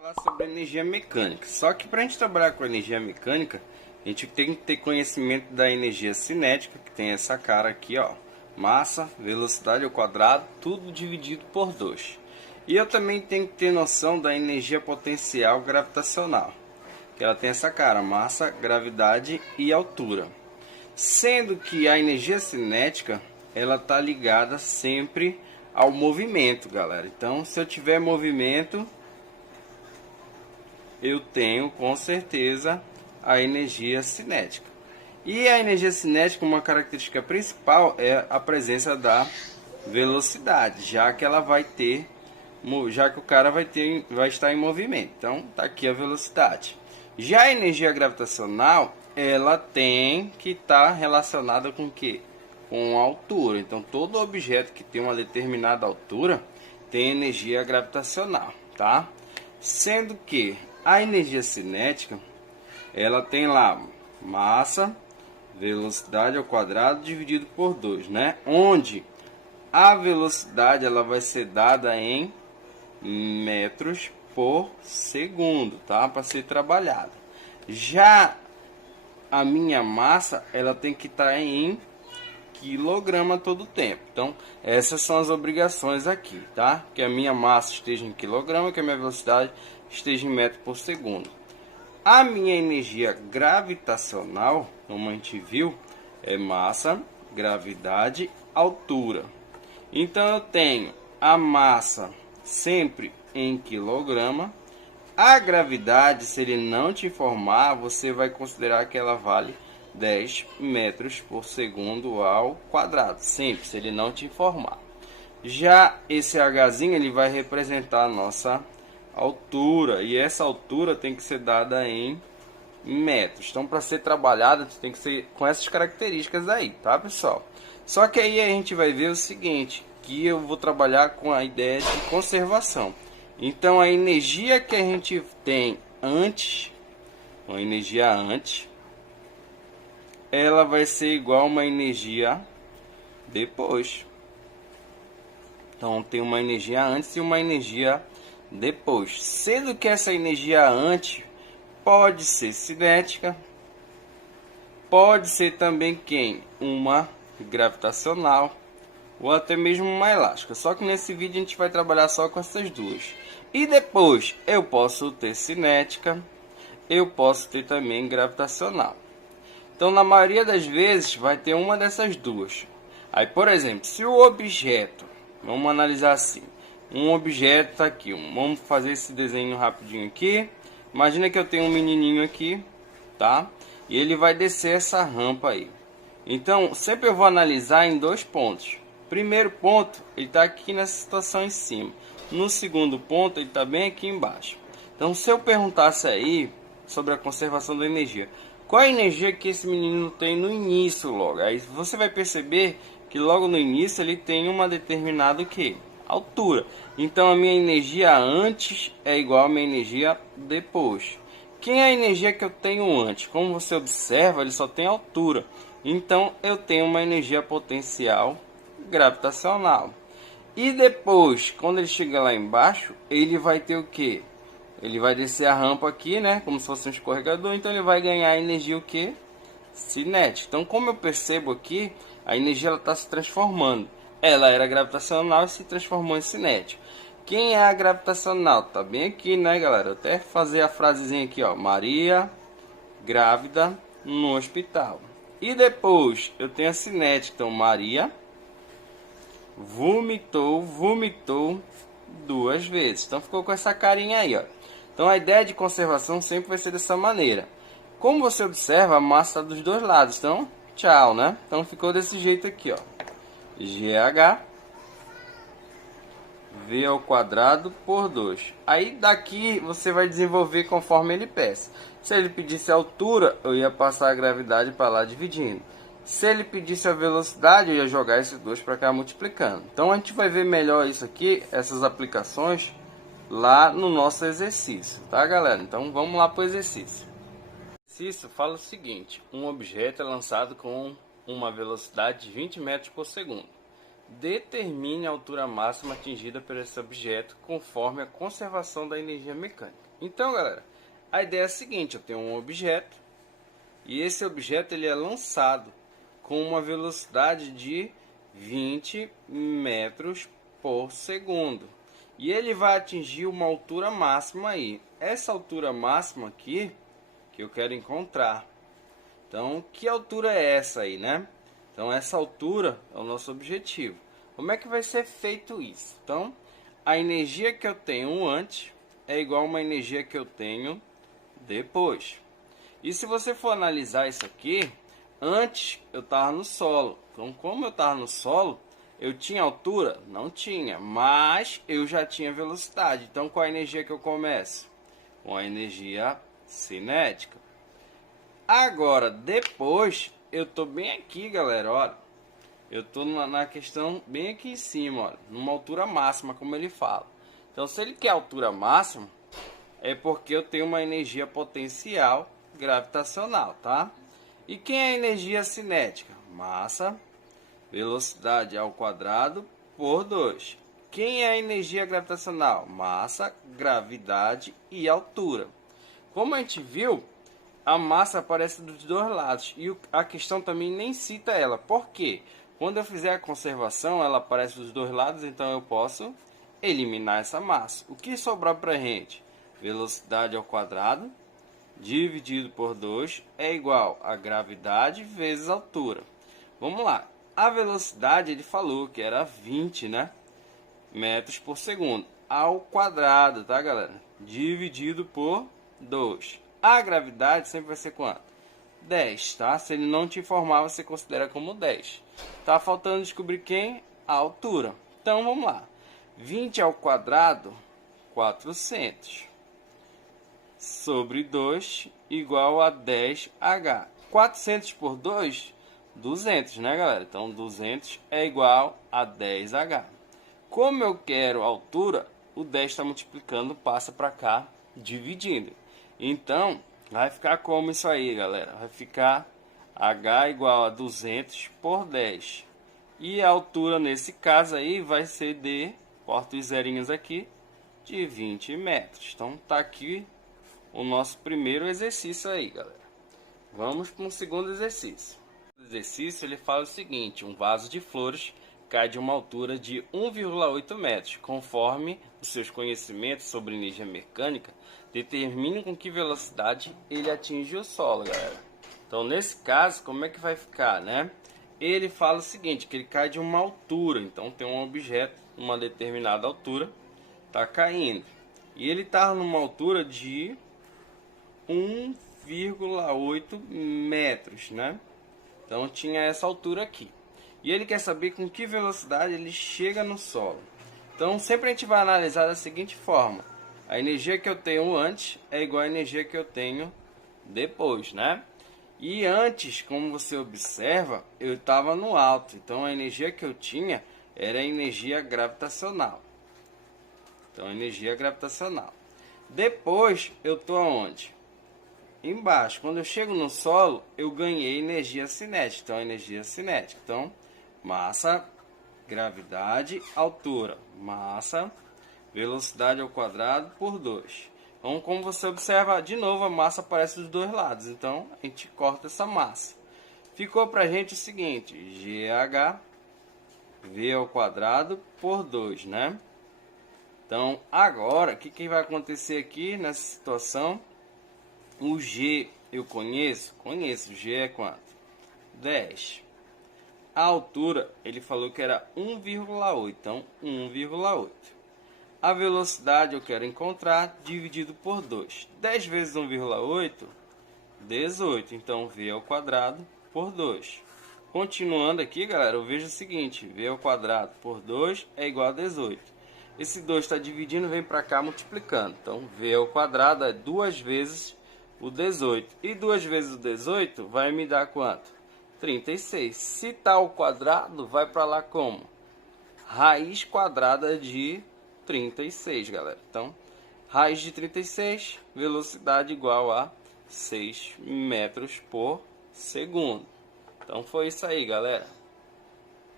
Falar sobre energia mecânica. Só que para a gente trabalhar com energia mecânica, a gente tem que ter conhecimento da energia cinética, que tem essa cara aqui, ó, massa, velocidade ao quadrado, tudo dividido por 2. E eu também tenho que ter noção da energia potencial gravitacional, que ela tem essa cara, massa, gravidade e altura. Sendo que a energia cinética, ela tá ligada sempre ao movimento, galera. Então, se eu tiver movimento, eu tenho com certeza a energia cinética. E a energia cinética, uma característica principal é a presença da velocidade, já que ela vai ter, já que o cara vai estar em movimento. Então, tá aqui a velocidade. Já a energia gravitacional, ela tem que estar relacionada com o quê? Com a altura. Então, todo objeto que tem uma determinada altura tem energia gravitacional, tá? Sendo que a energia cinética, ela tem lá massa, velocidade ao quadrado dividido por 2, né? Onde a velocidade ela vai ser dada em metros por segundo, tá? Para ser trabalhada. Já a minha massa, ela tem que estar em quilograma todo o tempo. Então, essas são as obrigações aqui, tá? Que a minha massa esteja em quilograma, que a minha velocidade esteja em metro por segundo. A minha energia gravitacional, como a gente viu, é massa, gravidade, altura. Então, eu tenho a massa sempre em quilograma. A gravidade, se ele não te informar, você vai considerar que ela vale 10 metros por segundo ao quadrado, sempre, se ele não te informar. Já esse Hzinho, ele vai representar a nossa altura, e essa altura tem que ser dada em metros. Então, para ser trabalhada, tem que ser com essas características aí, tá, pessoal? Só que aí a gente vai ver o seguinte, que eu vou trabalhar com a ideia de conservação. Então, a energia que a gente tem antes, uma energia antes, ela vai ser igual a uma energia depois. Então, tem uma energia antes e uma energia depois. Sendo que essa energia antes pode ser cinética, pode ser também uma gravitacional, ou até mesmo uma elástica. Só que nesse vídeo a gente vai trabalhar só com essas duas. E depois eu posso ter cinética, eu posso ter também gravitacional. Então, na maioria das vezes, vai ter uma dessas duas. Aí, por exemplo, se o objeto, vamos analisar assim, um objeto está aqui, vamos fazer esse desenho rapidinho aqui. Imagina que eu tenho um menininho aqui, tá? E ele vai descer essa rampa aí. Então, sempre eu vou analisar em 2 pontos. Primeiro ponto, ele está aqui nessa situação em cima. No segundo ponto, ele está bem aqui embaixo. Então, se eu perguntasse aí sobre a conservação da energia, qual a energia que esse menino tem no início logo? Aí você vai perceber que logo no início ele tem uma determinada altura. Então a minha energia antes é igual a minha energia depois. Quem é a energia que eu tenho antes? Como você observa, ele só tem altura. Então eu tenho uma energia potencial gravitacional. E depois, quando ele chegar lá embaixo, ele vai ter o quê? Ele vai descer a rampa aqui, né? Como se fosse um escorregador. Então ele vai ganhar energia o quê? Cinética. Então, como eu percebo aqui, a energia está se transformando. Ela era gravitacional e se transformou em cinética. Quem é a gravitacional? Tá bem aqui, né, galera? Até fazer a frasezinha aqui, ó. Maria, grávida, no hospital. E depois eu tenho a cinética. Então, Maria vomitou 2 vezes. Então ficou com essa carinha aí, ó. Então a ideia de conservação sempre vai ser dessa maneira. Como você observa, a massa está dos 2 lados. Então, tchau, né? Então ficou desse jeito aqui, ó. GH V ao quadrado por 2. Aí daqui você vai desenvolver conforme ele peça. Se ele pedisse a altura, eu ia passar a gravidade para lá dividindo. Se ele pedisse a velocidade, eu ia jogar esses 2 para cá multiplicando. Então a gente vai ver melhor isso aqui, essas aplicações, lá no nosso exercício, tá, galera? Então vamos lá para o exercício. O exercício fala o seguinte: um objeto é lançado com uma velocidade de 20 metros por segundo. Determine a altura máxima atingida por esse objeto conforme a conservação da energia mecânica. Então, galera, a ideia é a seguinte: eu tenho um objeto e esse objeto ele é lançado com uma velocidade de 20 metros por segundo. E ele vai atingir uma altura máxima aí. Essa altura máxima aqui que eu quero encontrar. Então, que altura é essa aí, né? Então, essa altura é o nosso objetivo. Como é que vai ser feito isso? Então, a energia que eu tenho antes é igual a uma energia que eu tenho depois. E se você for analisar isso aqui, antes eu estava no solo. Então, como eu estava no solo, eu tinha altura? Não tinha, mas eu já tinha velocidade. Então, qual a energia que eu começo? Com a energia cinética. Agora, depois, eu tô bem aqui, galera, olha. Eu tô na questão bem aqui em cima, olha, numa altura máxima, como ele fala. Então, se ele quer altura máxima, é porque eu tenho uma energia potencial gravitacional, tá? E quem é a energia cinética? Massa, velocidade ao quadrado por 2. Quem é a energia gravitacional? Massa, gravidade e altura. Como a gente viu, a massa aparece dos dois lados e a questão também nem cita ela. Por quê? Quando eu fizer a conservação, ela aparece dos dois lados, então eu posso eliminar essa massa. O que sobrar para a gente? Velocidade ao quadrado dividido por 2 é igual a gravidade vezes altura. Vamos lá. A velocidade ele falou que era 20, né? Metros por segundo ao quadrado, tá, galera? Dividido por 2. A gravidade sempre vai ser quanto? 10, tá? Se ele não te informar, você considera como 10. Tá faltando descobrir quem? A altura. Então, vamos lá. 20 ao quadrado, 400. Sobre 2, igual a 10H. 400 por 2, 200, né, galera? Então, 200 é igual a 10H. Como eu quero altura, o 10 está multiplicando, passa para cá, dividindo. Então, vai ficar como isso aí, galera? Vai ficar H igual a 200 por 10. E a altura, nesse caso aí, vai ser de, corta os zerinhos aqui, de 20 metros. Então, tá aqui o nosso primeiro exercício aí, galera. Vamos para um segundo exercício. O exercício, ele fala o seguinte: um vaso de flores cai de uma altura de 1,8 metros. Conforme os seus conhecimentos sobre energia mecânica, determine com que velocidade ele atinge o solo, galera. Então, nesse caso, como é que vai ficar, né? Ele fala o seguinte, que ele cai de uma altura. Então, tem um objeto, uma determinada altura, tá caindo. E ele tá numa altura de 1,8 metros, né? Então, tinha essa altura aqui. E ele quer saber com que velocidade ele chega no solo. Então, sempre a gente vai analisar da seguinte forma: a energia que eu tenho antes é igual à energia que eu tenho depois, né? E antes, como você observa, eu estava no alto. Então, a energia que eu tinha era a energia gravitacional. Então, energia gravitacional. Depois, eu estou aonde? Embaixo. Quando eu chego no solo, eu ganhei energia cinética. Então, energia cinética. Então, massa, gravidade, altura. Massa, velocidade ao quadrado por 2. Então, como você observa, de novo, a massa aparece dos dois lados. Então, a gente corta essa massa. Ficou para a gente o seguinte: GH, V ao quadrado por 2, né? Então, agora, o que vai acontecer aqui nessa situação? O G eu conheço? Conheço. G é quanto? 10. A altura, ele falou que era 1,8. Então, 1,8. A velocidade eu quero encontrar dividido por 2. 10 vezes 1,8, 18. Então, V ao quadrado por 2. Continuando aqui, galera, eu vejo o seguinte: V ao quadrado por 2 é igual a 18. Esse 2 está dividindo, vem para cá multiplicando. Então, V ao quadrado é 2 vezes o 18. E 2 vezes o 18 vai me dar quanto? 36. Se está ao quadrado, vai para lá como? Raiz quadrada de 36, galera. Então, raiz de 36, velocidade igual a 6 metros por segundo. Então, foi isso aí, galera.